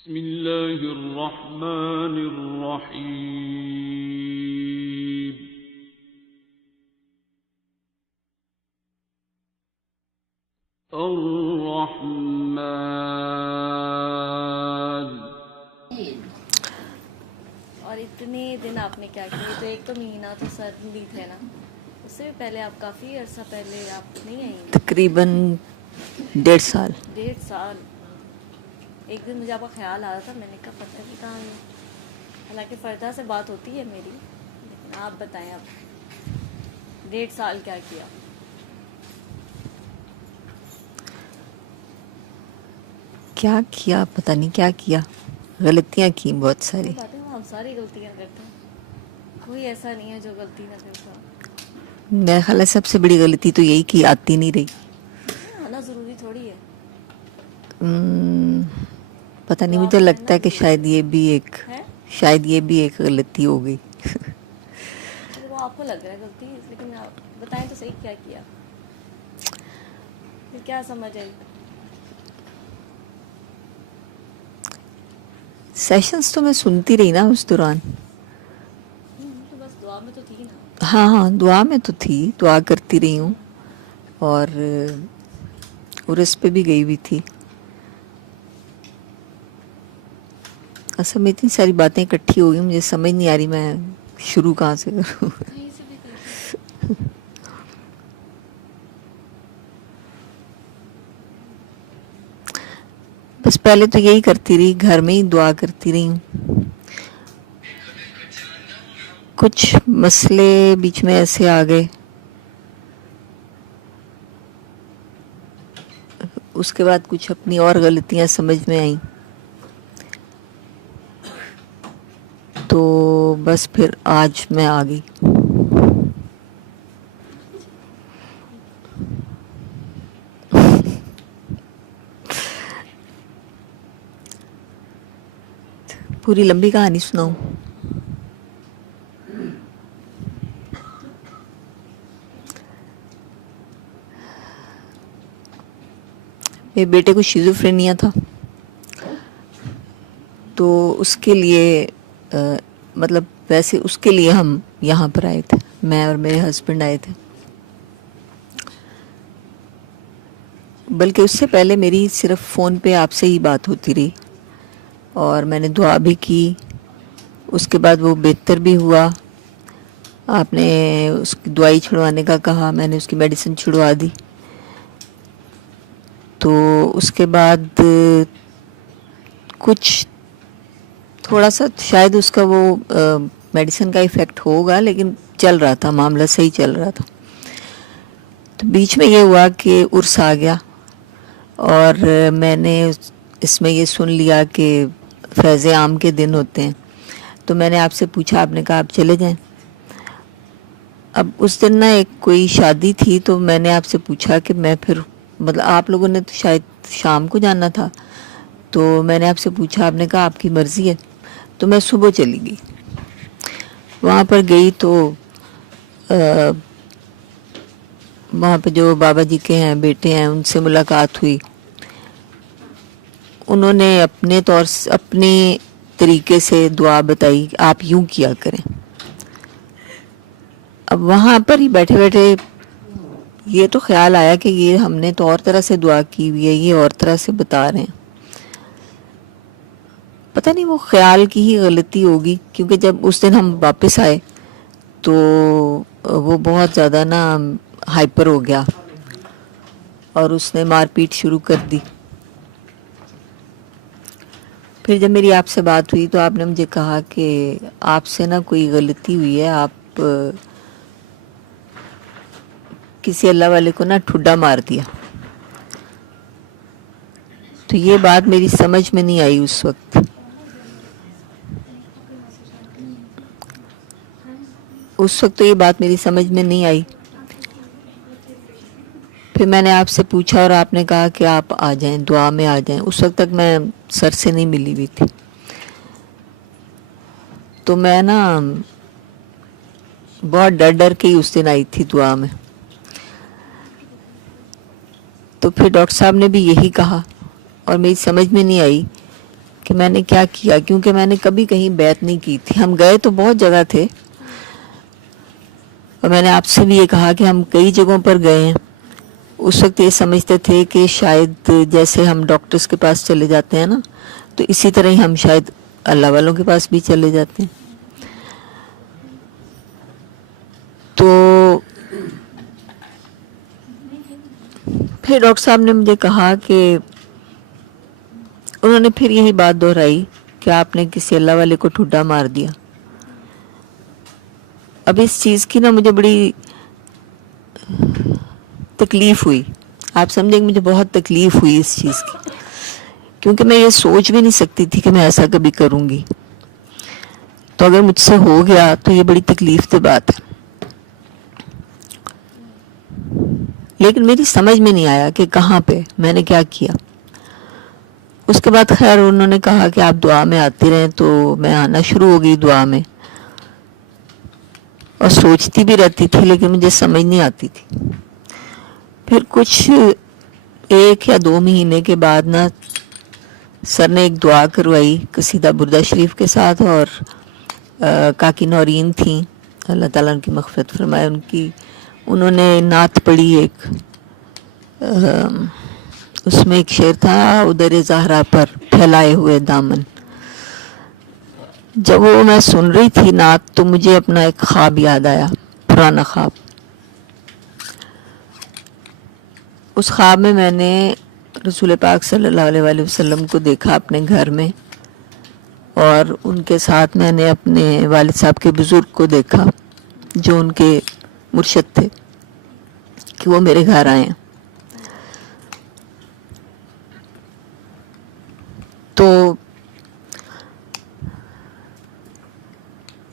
بسم اللہ الرحمن الرحیم الرحمن۔ اور اتنے دن آپ نے کیا کیا؟ تو ایک تو مہینہ تو سردی تھے نا، اس سے بھی پہلے آپ کافی عرصہ پہلے آپ نہیں آئیں؟ تقریباً 1.5 سال۔ 1.5 سال۔ ایک دن مجھے آپ کا خیال آ رہا تھا، میں نے کہا پتہ نہیں کہاں ہے، حالانکہ فردہ سے بات ہوتی ہے میری، لیکن آپ بتائیں اب 1.5 سال کیا کیا؟ کیا کیا پتہ نہیں کیا کیا، غلطیاں کی بہت ساری۔ باتیں ہم ساری غلطیاں کرتے ہیں، کوئی ایسا نہیں ہے جو غلطی نہ کرتا۔ میرا خیال ہے سب سے بڑی غلطی تو یہی کہ آتی نہیں رہی۔ آنا ضروری تھوڑی ہے، پتہ نہیں، دعا مجھے میں لگتا رہنا ہے کہ ضروری ہے۔ شاید یہ بھی ایک غلطی ہو گئی۔ وہ آپ کو لگ رہا ہے غلطی، لیکن آپ بتائیں تو صحیح کیا کیا، پھر کیا سمجھ آئی؟ سیشنز تو میں سنتی رہی نا اس دوران۔ تو بس دعا میں تو تھی نا۔ ہاں دعا میں تو تھی، دعا کرتی رہی ہوں، اور عرس پہ بھی گئی ہوئی تھی۔ اصل میں اتنی ساری باتیں اکٹھی ہو گئی، مجھے سمجھ نہیں آ رہی میں شروع کہاں سے کروں۔ کہیں سے بھی کر کے۔ بس پہلے تو یہی کرتی رہی، گھر میں ہی دعا کرتی رہی ہوں۔ کچھ مسئلے بیچ میں ایسے آ گئے، اس کے بعد کچھ اپنی اور غلطیاں سمجھ میں آئیں، تو بس پھر آج میں آ گئی۔ پوری لمبی کہانی سناؤں؟ میرے بیٹے کو شیزوفرینیا تھا، تو اس کے لیے مطلب ویسے اس کے لیے ہم یہاں پر آئے تھے، میں اور میرے ہسبینڈ آئے تھے، بلکہ اس سے پہلے میری صرف فون پہ آپ سے ہی بات ہوتی رہی، اور میں نے دعا بھی کی، اس کے بعد وہ بہتر بھی ہوا۔ آپ نے اس کی دوائی چھڑوانے کا کہا، میں نے اس کی میڈیسن چھڑوا دی، تو اس کے بعد کچھ تھوڑا سا شاید اس کا وہ میڈیسن کا ایفیکٹ ہوگا، لیکن چل رہا تھا، معاملہ صحیح چل رہا تھا۔ تو بیچ میں یہ ہوا کہ عرس آ گیا، اور میں نے اس میں یہ سن لیا کہ فیض عام کے دن ہوتے ہیں، تو میں نے آپ سے پوچھا، آپ نے کہا آپ چلے جائیں۔ اب اس دن نا ایک کوئی شادی تھی، تو میں نے آپ سے پوچھا کہ میں پھر مطلب آپ لوگوں نے تو شاید شام کو جانا تھا، تو میں نے آپ سے پوچھا، آپ نے کہا آپ کی مرضی ہے، تو میں صبح چلی گئی۔ وہاں پر گئی تو وہاں پہ جو بابا جی کے ہیں بیٹے ہیں، ان سے ملاقات ہوئی۔ انہوں نے اپنے طور سے اپنے طریقے سے دعا بتائی کہ آپ یوں کیا کریں۔ اب وہاں پر ہی بیٹھے بیٹھے یہ تو خیال آیا کہ یہ ہم نے تو اور طرح سے دعا کی ہوئی ہے، یہ اور طرح سے بتا رہے ہیں۔ پتہ نہیں وہ خیال کی ہی غلطی ہوگی، کیونکہ جب اس دن ہم واپس آئے تو وہ بہت زیادہ نا ہائپر ہو گیا، اور اس نے مار پیٹ شروع کر دی۔ پھر جب میری آپ سے بات ہوئی تو آپ نے مجھے کہا کہ آپ سے نا کوئی غلطی ہوئی ہے، آپ کسی اللہ والے کو نا ٹھڈا مار دیا۔ تو یہ بات میری سمجھ میں نہیں آئی اس وقت۔ تو یہ بات میری سمجھ میں نہیں آئی۔ پھر میں نے آپ سے پوچھا، اور آپ نے کہا کہ آپ آ جائیں، دعا میں آ جائیں۔ اس وقت تک میں سر سے نہیں ملی ہوئی تھی، تو میں نا بہت ڈر ڈر کے ہی اس دن آئی تھی دعا میں۔ تو پھر ڈاکٹر صاحب نے بھی یہی کہا، اور میری سمجھ میں نہیں آئی کہ میں نے کیا کیا، کیونکہ میں نے کبھی کہیں بیعت نہیں کی تھی. ہم گئے تو بہت جگہ تھے، اور میں نے آپ سے بھی یہ کہا کہ ہم کئی جگہوں پر گئے ہیں. اس وقت یہ سمجھتے تھے کہ شاید جیسے ہم ڈاکٹرز کے پاس چلے جاتے ہیں نا، تو اسی طرح ہی ہم شاید اللہ والوں کے پاس بھی چلے جاتے ہیں. تو پھر ڈاکٹر صاحب نے مجھے کہا کہ انہوں نے پھر یہی بات دہرائی کہ آپ نے کسی اللہ والے کو ٹھڈا مار دیا. اب اس چیز کی نا مجھے بڑی تکلیف ہوئی. آپ سمجھیں کہ مجھے بہت تکلیف ہوئی اس چیز کی، کیونکہ میں یہ سوچ بھی نہیں سکتی تھی کہ میں ایسا کبھی کروں گی. تو اگر مجھ سے ہو گیا تو یہ بڑی تکلیف دہ بات ہے. لیکن میری سمجھ میں نہیں آیا کہ کہاں پہ میں نے کیا کیا. اس کے بعد خیر انہوں نے کہا کہ آپ دعا میں آتے رہیں، تو میں آنا شروع ہو گئی دعا میں، اور سوچتی بھی رہتی تھی لیکن مجھے سمجھ نہیں آتی تھی. پھر کچھ 1 یا 2 مہینے کے بعد نا سر نے ایک دعا کروائی قصیدہ بردہ شریف کے ساتھ، اور کاکی نورین تھیں، اللہ تعالیٰ ان کی مغفرت فرمائے. انہوں نے نعت پڑھی ایک، اس میں ایک شعر تھا، ادھر زہرا پر پھیلائے ہوئے دامن. جب وہ میں سن رہی تھی نعت تو مجھے اپنا ایک خواب یاد آیا، پرانا خواب. اس خواب میں نے رسول پاک صلی اللہ علیہ وآلہ وسلم کو دیکھا اپنے گھر میں، اور ان کے ساتھ میں نے اپنے والد صاحب کے بزرگ کو دیکھا جو ان کے مرشد تھے، کہ وہ میرے گھر آئے ہیں. تو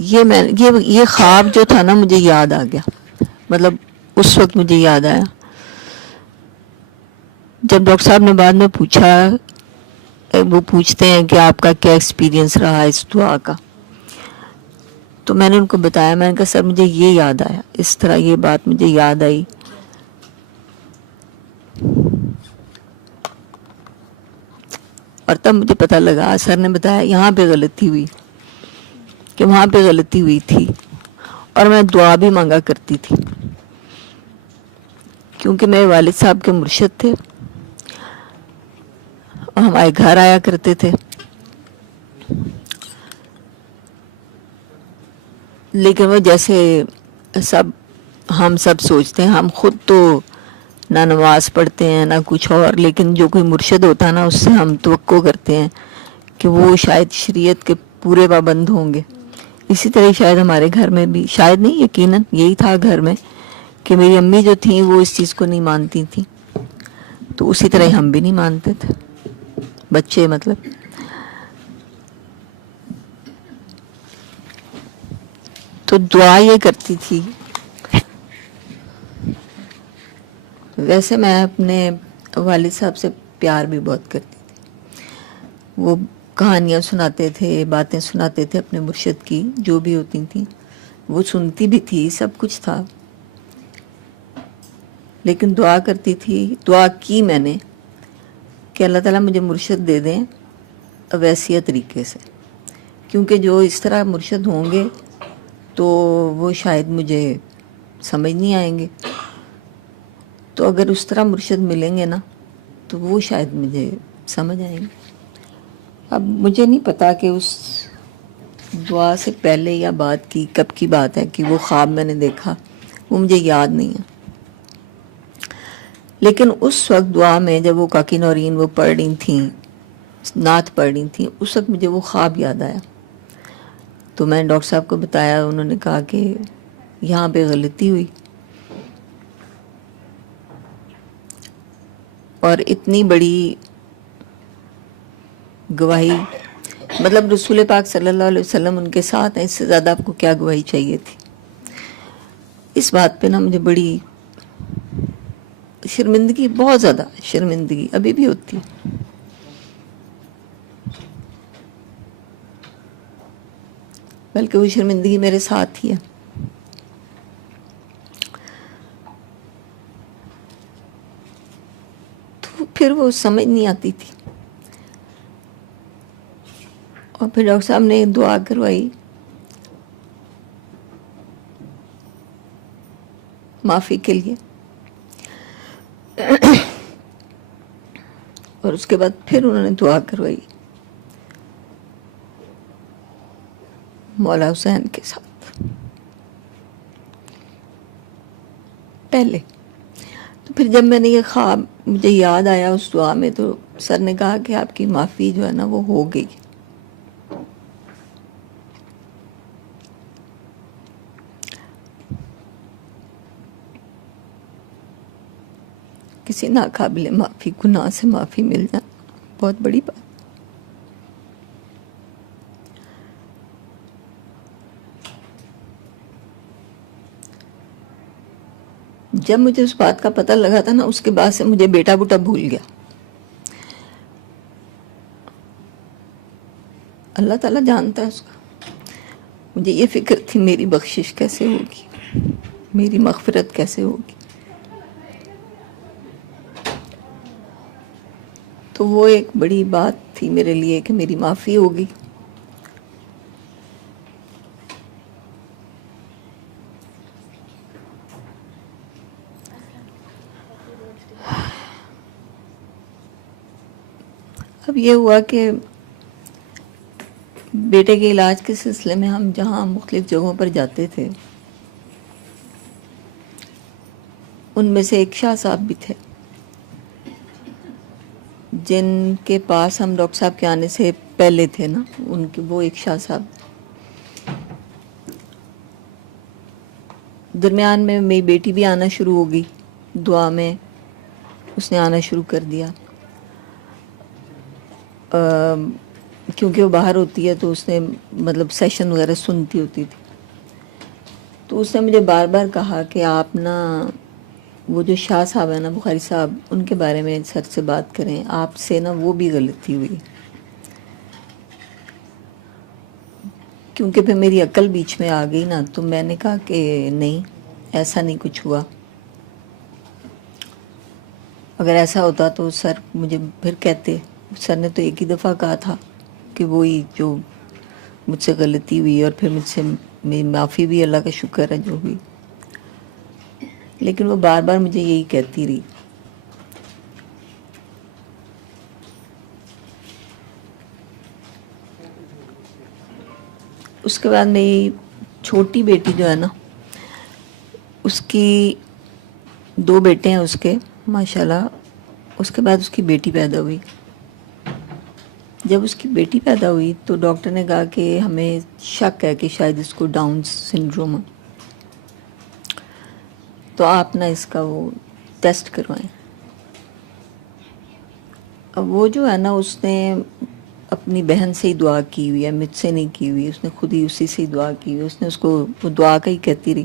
یہ خواب جو تھا نا مجھے یاد آ گیا. مطلب اس وقت مجھے یاد آیا جب ڈاکٹر صاحب نے بعد میں پوچھا، وہ پوچھتے ہیں کہ آپ کا کیا ایکسپیرینس رہا اس دعا کا، تو میں نے ان کو بتایا، میں نے کہا سر مجھے یہ یاد آیا، اس طرح یہ بات مجھے یاد آئی. اور تب مجھے پتہ لگا، سر نے بتایا یہاں پہ غلطی ہوئی، کہ وہاں پہ غلطی ہوئی تھی. اور میں دعا بھی مانگا کرتی تھی کیونکہ میرے والد صاحب کے مرشد تھے اور ہمارے گھر آیا کرتے تھے. لیکن وہ جیسے ہم سب سوچتے ہیں، ہم خود تو نہ نماز پڑھتے ہیں نہ کچھ اور، لیکن جو کوئی مرشد ہوتا ہے نا اس سے ہم توقع کرتے ہیں کہ وہ شاید شریعت کے پورے پابند ہوں گے. اسی طرح شاید ہمارے گھر میں بھی، شاید نہیں یقیناً یہی تھا گھر میں، کہ میری امی جو تھیں وہ اس چیز کو نہیں مانتی تھیں، تو اسی طرح ہم بھی نہیں مانتے تھے، بچے مطلب. تو دعا یہ کرتی تھی. ویسے میں اپنے والد صاحب سے پیار بھی بہت کرتی تھی. وہ کہانیاں سناتے تھے، باتیں سناتے تھے اپنے مرشد کی جو بھی ہوتی تھیں، وہ سنتی بھی تھی، سب کچھ تھا. لیکن دعا کرتی تھی، دعا کی میں نے کہ اللہ تعالیٰ مجھے مرشد دے دیں ویسیہ طریقے سے، کیونکہ جو اس طرح مرشد ہوں گے تو وہ شاید مجھے سمجھ نہیں آئیں گے. تو اگر اس طرح مرشد ملیں گے نا تو وہ شاید مجھے سمجھ آئیں گے. اب مجھے نہیں پتا کہ اس دعا سے پہلے یا بعد کی کب کی بات ہے کہ وہ خواب میں نے دیکھا، وہ مجھے یاد نہیں ہے. لیکن اس وقت دعا میں جب وہ کاکی نورین وہ پڑھ رہی تھیں، نعت پڑھ رہی تھیں، اس وقت مجھے وہ خواب یاد آیا. تو میں نے ڈاکٹر صاحب کو بتایا، انہوں نے کہا کہ یہاں پہ غلطی ہوئی. اور اتنی بڑی گواہی، مطلب رسول پاک صلی اللہ علیہ وسلم ان کے ساتھ ہیں، اس سے زیادہ آپ کو کیا گواہی چاہیے تھی. اس بات پہ نا مجھے بڑی شرمندگی، بہت زیادہ شرمندگی ابھی بھی ہوتی ہے. بلکہ وہ شرمندگی میرے ساتھ ہی ہے. تو پھر وہ سمجھ نہیں آتی تھی. اور پھر ڈاکٹر صاحب نے دعا کروائی معافی کے لیے، اور اس کے بعد پھر انہوں نے دعا کروائی مولا حسین کے ساتھ پہلے. تو پھر جب میں نے یہ خواب مجھے یاد آیا اس دعا میں، تو سر نے کہا کہ آپ کی معافی جو ہے نا وہ ہو گئی. کسی ناقابل معافی گناہ سے معافی مل جانا بہت بڑی بات. جب مجھے اس بات کا پتہ لگا تھا نا، اس کے بعد سے مجھے بیٹا بوٹا بھول گیا. اللہ تعالیٰ جانتا ہے اس کا. مجھے یہ فکر تھی میری بخشش کیسے ہوگی، میری مغفرت کیسے ہوگی. تو وہ ایک بڑی بات تھی میرے لیے کہ میری معافی ہوگی. اب یہ ہوا کہ بیٹے کے علاج کے سلسلے میں ہم جہاں مختلف جگہوں پر جاتے تھے، ان میں سے ایک شاہ صاحب بھی تھے جن کے پاس ہم ڈاکٹر صاحب کے آنے سے پہلے تھے نا. ان کے وہ ایک شاہ صاحب، درمیان میں میری بیٹی بھی آنا شروع ہو گئی. دعا میں اس نے آنا شروع کر دیا، کیونکہ وہ باہر ہوتی ہے تو اس نے مطلب سیشن وغیرہ سنتی ہوتی تھی. تو اس نے مجھے بار بار کہا کہ آپ نا وہ جو شاہ صاحب ہیں نا، بخاری صاحب، ان کے بارے میں سر سے بات کریں، آپ سے نا وہ بھی غلطی ہوئی. کیونکہ پھر میری عقل بیچ میں آ گئی نا، تو میں نے کہا کہ نہیں، ایسا نہیں کچھ ہوا. اگر ایسا ہوتا تو سر مجھے پھر کہتے. سر نے تو ایک ہی دفعہ کہا تھا کہ وہی جو مجھ سے غلطی ہوئی، اور پھر مجھ سے میری معافی بھی، اللہ کا شکر ہے جو بھی. لیکن وہ بار بار مجھے یہی کہتی رہی. اس کے بعد میری چھوٹی بیٹی جو ہے نا، اس کی 2 بیٹے ہیں اس کے ماشاءاللہ. اس کے بعد اس کی بیٹی پیدا ہوئی. جب اس کی بیٹی پیدا ہوئی تو ڈاکٹر نے کہا کہ ہمیں شک ہے کہ شاید اس کو ڈاؤن سنڈروم ہے، تو آپ نا اس کا وہ ٹیسٹ کروائیں. اب وہ جو ہے نا، اس نے اپنی بہن سے ہی دعا کی ہوئی ہے، مجھ سے نہیں کی ہوئی. اس نے خود ہی اسی سے ہی دعا کی ہوئی. اس نے اس کو وہ دعا کا ہی کہتی رہی.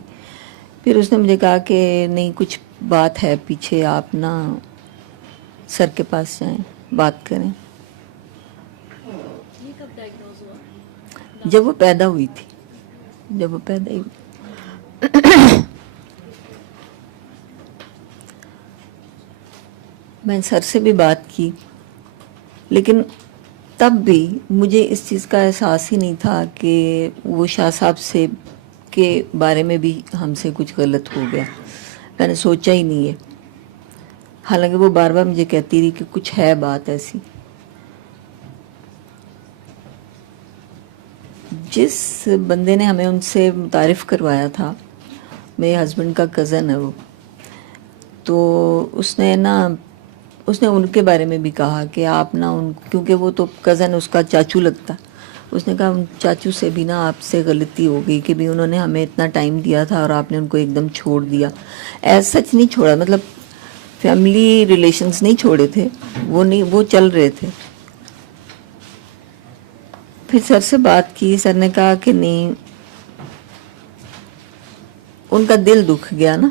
پھر اس نے مجھے کہا کہ نہیں، کچھ بات ہے پیچھے، آپ نا سر کے پاس جائیں، بات کریں. یہ کب ڈائگنوز ہوا؟ جب وہ پیدا ہوئی تھی، جب وہ پیدا ہوئی. میں سر سے بھی بات کی، لیکن تب بھی مجھے اس چیز کا احساس ہی نہیں تھا کہ وہ شاہ صاحب سے کے بارے میں بھی ہم سے کچھ غلط ہو گیا. میں نے سوچا ہی نہیں ہے. حالانکہ وہ بار بار مجھے کہتی رہی کہ کچھ ہے بات ایسی. جس بندے نے ہمیں ان سے متعارف کروایا تھا، میرے ہسبینڈ کا کزن ہے وہ، تو اس نے ان کے بارے میں بھی کہا کہ آپ نا ان، کیونکہ وہ تو کزن اس کا چاچو لگتا. اس نے کہا ان چاچو سے بھی نا آپ سے غلطی ہو گئی کہ بھی انہوں نے ہمیں اتنا ٹائم دیا تھا اور آپ نے ان کو ایک دم چھوڑ دیا. ایسا سچ نہیں چھوڑا، مطلب فیملی ریلیشنز نہیں چھوڑے تھے، وہ چل رہے تھے. پھر سر سے بات کی. سر نے کہا کہ نہیں، ان کا دل دکھ گیا نا،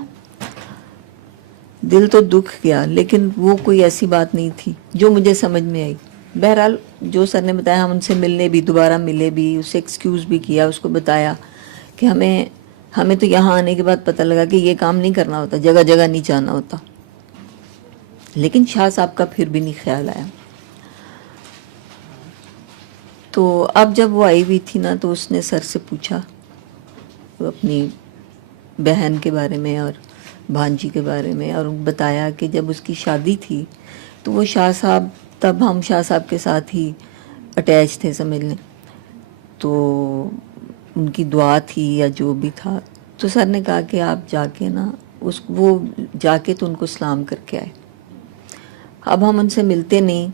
دل تو دکھ گیا، لیکن وہ کوئی ایسی بات نہیں تھی جو مجھے سمجھ میں آئی. بہرحال جو سر نے بتایا، ہم ان سے ملنے بھی، دوبارہ ملے بھی، اسے ایکسکیوز بھی کیا، اس کو بتایا کہ ہمیں تو یہاں آنے کے بعد پتہ لگا کہ یہ کام نہیں کرنا ہوتا، جگہ جگہ نہیں جانا ہوتا. لیکن شاہ صاحب کا پھر بھی نہیں خیال آیا. تو اب جب وہ آئی ہوئی تھی نا تو اس نے سر سے پوچھا اپنی بہن کے بارے میں اور بھانجی کے بارے میں، اور بتایا کہ جب اس کی شادی تھی تو وہ شاہ صاحب، تب ہم شاہ صاحب کے ساتھ ہی اٹیچ تھے سمجھ لیں، تو ان کی دعا تھی یا جو بھی تھا. تو سر نے کہا کہ آپ جا کے نا وہ جا کے تو ان کو سلام کر کے آئے. اب ہم ان سے ملتے نہیں،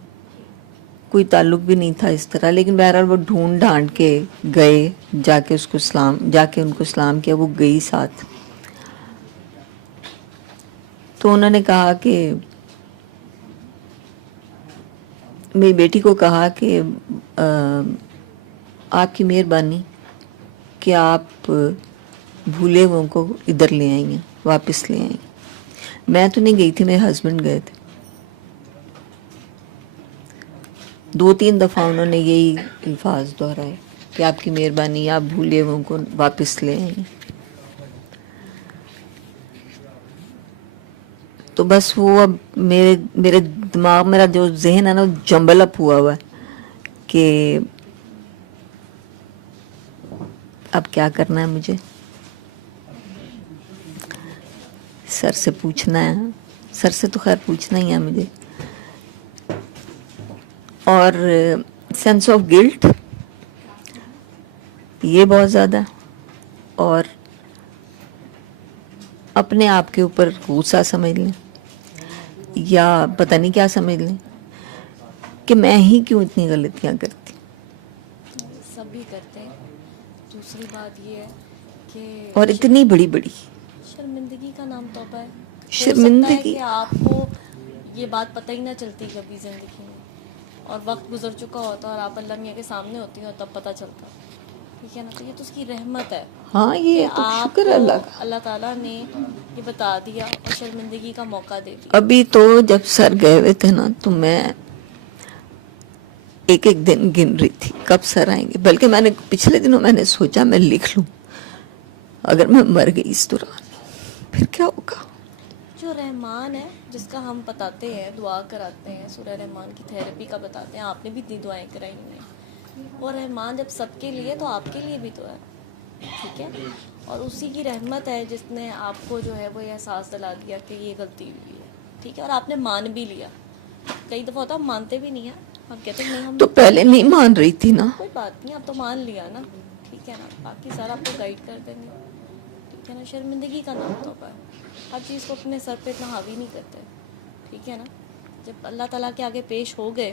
کوئی تعلق بھی نہیں تھا اس طرح، لیکن بہرحال وہ ڈھونڈ ڈھانڈ کے گئے، جا کے ان کو سلام کیا. وہ گئی ساتھ. تو انہوں نے کہا کہ میری بیٹی کو کہا کہ آپ کی مہربانی کہ آپ بھولے ہوئے کو ادھر لے آئی ہیں، واپس لے آئی. میں تو نہیں گئی تھی، میرے ہسبینڈ گئے تھے. 2-3 دفعہ انہوں نے یہی الفاظ دہرائے کہ آپ کی مہربانی، آپ بھولے ہوئے کو واپس لے آئی. تو بس وہ اب میرے دماغ، میرا جو ذہن ہے نا وہ جمبل اپ ہوا ہے کہ اب کیا کرنا ہے مجھے. سر سے پوچھنا ہے، سر سے تو خیر پوچھنا ہی ہے مجھے. اور سینس آف گلٹ یہ بہت زیادہ، اور اپنے آپ کے اوپر غصہ سمجھ لیں یا پتہ نہیں کیا سمجھ لیں کہ میں ہی کیوں اتنی غلطیاں کرتی. سبھی کرتے ہیں. دوسری بات یہ ہے کہ اور اتنی بڑی شرمندگی کا نام توبہ ہے. شرمندگی. ہو سکتا ہے کہ آپ کو یہ بات پتہ ہی نہ چلتی کبھی زندگی میں، اور وقت گزر چکا ہوتا اور آپ اللہ میاں کے سامنے ہوتی ہیں اور تب پتہ چلتا. ٹھیک ہے نا. تو یہ تو اس کی رحمت ہے. ہاں یہ تو شکر ہے اللہ کا. اللہ تعالیٰ نے یہ بتا دیا اور شرمندگی کا موقع دے دیا. ابھی تو جب سر گئے ہوئے تھے نا تو میں ایک دن گن رہی تھی کب سر آئیں گے. بلکہ میں نے پچھلے دنوں میں نے سوچا میں لکھ لوں اگر میں مر گئی اس دوران پھر کیا ہوگا. جو رحمان ہے جس کا ہم بتاتے ہیں، دعا کراتے ہیں، سورہ رحمان کی تھیراپی کا بتاتے ہیں. آپ نے بھی اتنی دعائیں کرائی ہوئی ہیں. اور رحمان جب سب کے لیے تو آپ کے لیے بھی تو ہے. ٹھیک ہے. اور اسی کی رحمت ہے جس نے آپ کو جو ہے وہ احساس دلا دیا کہ یہ غلطی ہوئی ہے. ٹھیک ہے. اور آپ نے مان بھی لیا. کئی دفعہ ہوتا ہم مانتے بھی نہیں ہیں، ہم کہتے ہیں نہیں ہم تو پہلے نہیں مان رہی تھی نا. کوئی بات نہیں، آپ تو مان لیا نا. ٹھیک ہے نا. باقی سارا آپ کو گائیڈ کر دیں گے. ٹھیک ہے نا. شرمندگی کا نام توبہ ہے. ہر چیز کو اپنے سر پہ اتنا حاوی نہیں کرتے. ٹھیک ہے نا. جب اللہ تعالیٰ کے آگے پیش ہو گئے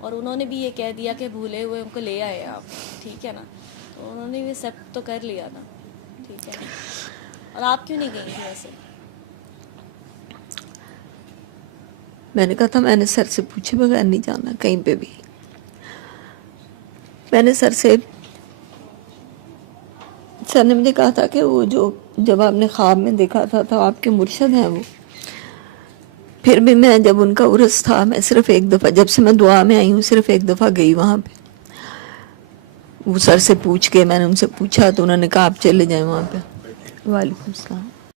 اور انہوں نے بھی یہ کہہ دیا کہ بھولے ہوئے ان کو لے آئے آپ. ٹھیک ہے نا. تو انہوں نے بھی ایکسیپٹ تو کر لیا نا. ٹھیک ہے نا. اور آپ کیوں نہیں گئی تھی ویسے؟ میں نے کہا تھا میں نے سر سے پوچھے بغیر نہیں جانا کہیں پہ بھی. میں نے سر نے مجھے کہا تھا کہ وہ جب آپ نے خواب میں دیکھا تھا تو آپ کے مرشد ہیں وہ. پھر بھی میں جب ان کا عرس تھا میں صرف ایک دفعہ، جب سے میں دعا میں آئی ہوں صرف ایک دفعہ گئی وہاں پہ. وہ سر سے پوچھ کے میں نے ان سے پوچھا تو انہوں نے کہا آپ چلے جائیں وہاں پہ. وعلیکم السلام.